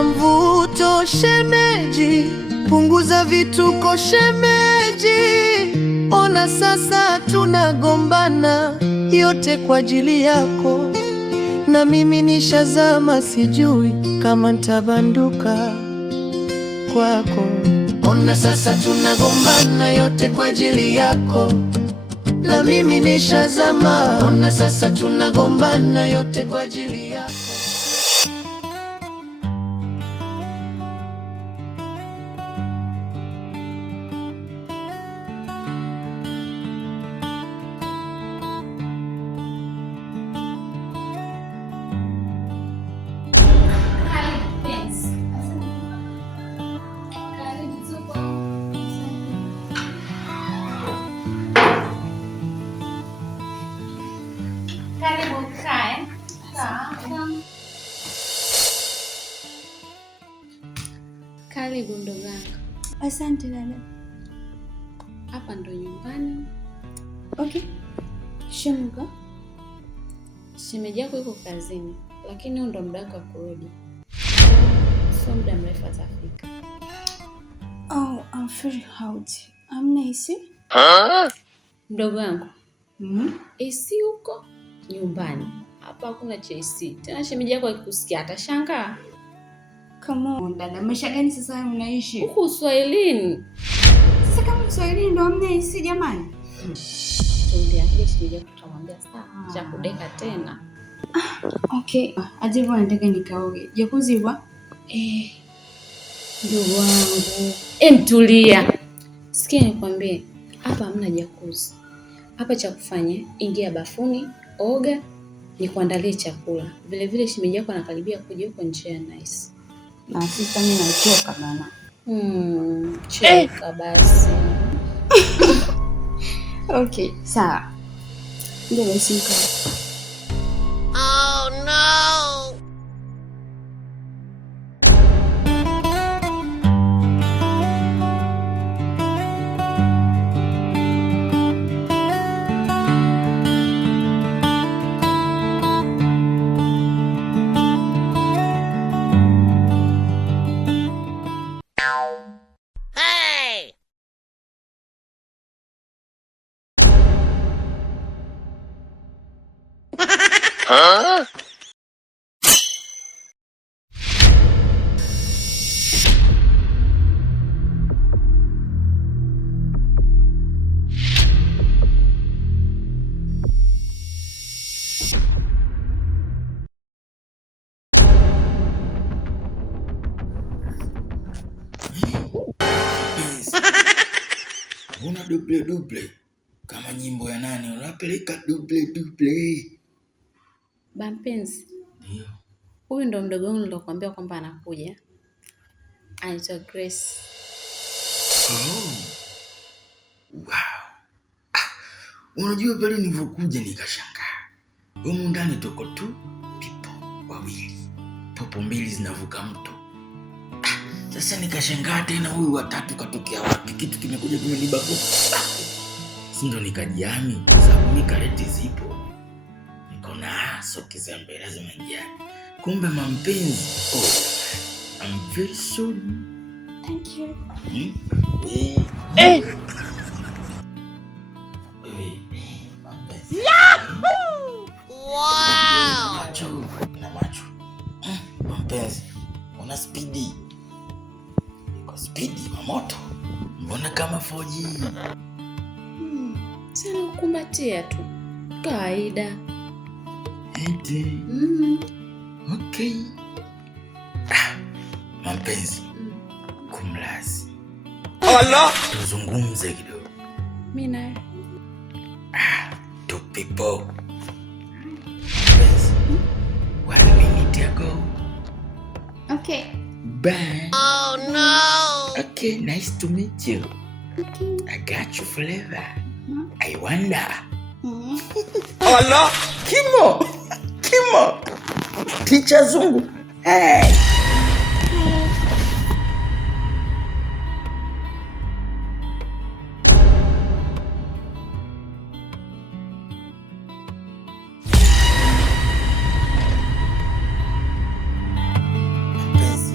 na mvuto shemeji, punguza vituko shemeji. Ona sasa tunagombana, yote kwa ajili yako, na mimi nishazama, sijui kama nitabanduka kwako. Ona sasa tunagombana, yote kwa ajili yako, na mimi nishazama. Ona sasa tunagombana, yote kwa ajili yako. Karibu ndugu yangu. Asante dada. Hapa ndo nyumbani. Okay. Shemuka. Shemeji yako yuko kazini, lakini ndo muda wake wa kurudi. Sio muda mrefu atafika. Oh, I'm very hot. Amna AC? Ndugu yangu. AC huko nyumbani. Hapa hakuna AC. Tena shemeji yako akikusikia atashangaa. Come on, dada. Maisha gani sasa unaishi? Huko Uswahilini. Sasa kama Uswahilini ndo amna AC jamani? Tulia kile shemeji yako tutamwambia saa cha kudeka tena. Okay. Ajibu anataka nikaoge. Jacuzzi wa? Ndugu wangu. Mtulia. Sikia nikwambie, hapa hamna jacuzzi. Hapa cha kufanya, ingia bafuni, oga, nikuandalie chakula. Vile vile shemeji yako anakaribia kuja huko nje ya nice. Na sisi mimi nachoka bana. Choka basi. Okay, sawa. Ndio basi mka. Oh no. Una duble kama nyimbo ya nani, unapeleka duble. Bampenzi. Ndio. Huyu ndo mdogo wangu nilokuambia kwamba anakuja. Anaitwa Grace. Oh. Wow. Unajua pale nilipokuja nikashangaa. Humu ndani tuko tu pipo wawili. Popo mbili zinavuka mto. Sasa nikashangaa tena huyu watatu katokea wapi? Kitu kimekuja kimenibaku. Sindo nikajihami kwa sababu mikareti zipo. Nikaona so kizembe lazima njiani. Kumbe mampenzi. Oh, I'm very sorry. Thank you. Yahoo! Wow! Macho. Mampenzi, una spidi. Iko spidi mamoto. Mbona kama 4G? Sana kukumbatia tu. Kawaida. Eti. Okay. Mampenzi. Kumlazi. Allah! Tuzungumze kidogo. Mimi naye. Two people. Mampenzi. 1 minute ago. Okay. Bye. Oh no. Okay, nice to meet you. Okay. I got you forever. I wonder. Allah. Kimo. Teacher Zungu. Hey. Mampenzi.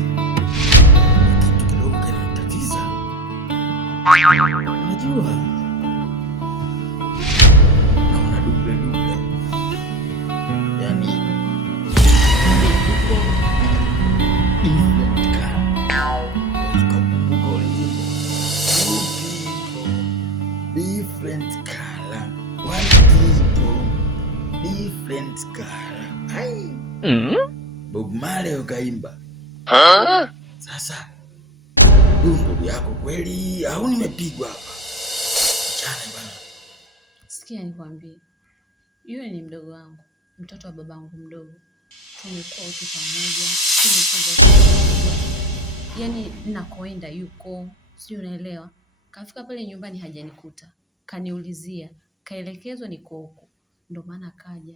different color. Ai. Bob Marley ukaimba. Sasa huyu ndugu yako kweli au nimepigwa hapa? Chana bwana. Sikia nikwambie. Yule ni mdogo wangu, mtoto wa babangu mdogo. Tumekuwa wote pamoja, tumecheza pamoja. Yaani nakoenda yuko, sio unaelewa? Kafika pale nyumbani hajanikuta. Kaniulizia, kaelekezwa niko huko. Ndio maana kaja.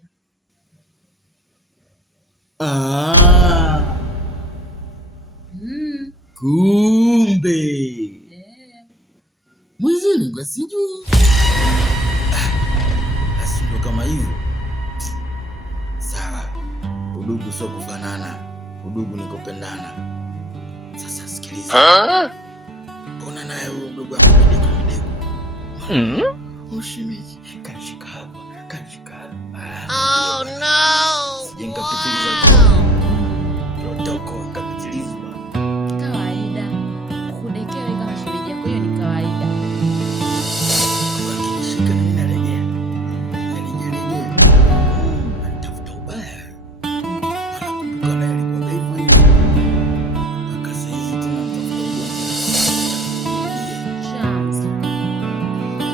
Kumbe. Mwizini kwa sijui. Basi ndo kama hivyo. Sawa. Udugu sio kufanana. Udugu ni kupendana. Sasa sikiliza. Mbona naye huyo mdogo wako mdogo? Ushimiji kanishika hapa, kanishika hapa. Oh no! Sijinga pitiliza protoko kapitilizwa. Kawaida. Kudekewa kama shemeji yako hiyo ni kawaida. Kwa kinishika na ninarejea. Narejea. Anatafuta ubaya. Anakumbuka na alikuwa hivyo hivyo. Akasaizi tena mtafuta ubaya. Chance.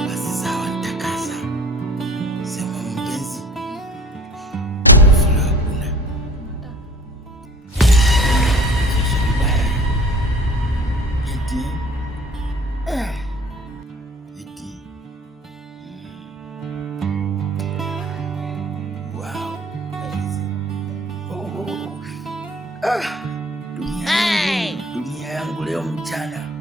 Basi sawa nitakaza. Sema mpenzi. Fula hakuna. Kesha vibaya. Eti. Eti. Wow. Amazing. Dunia yangu leo mchana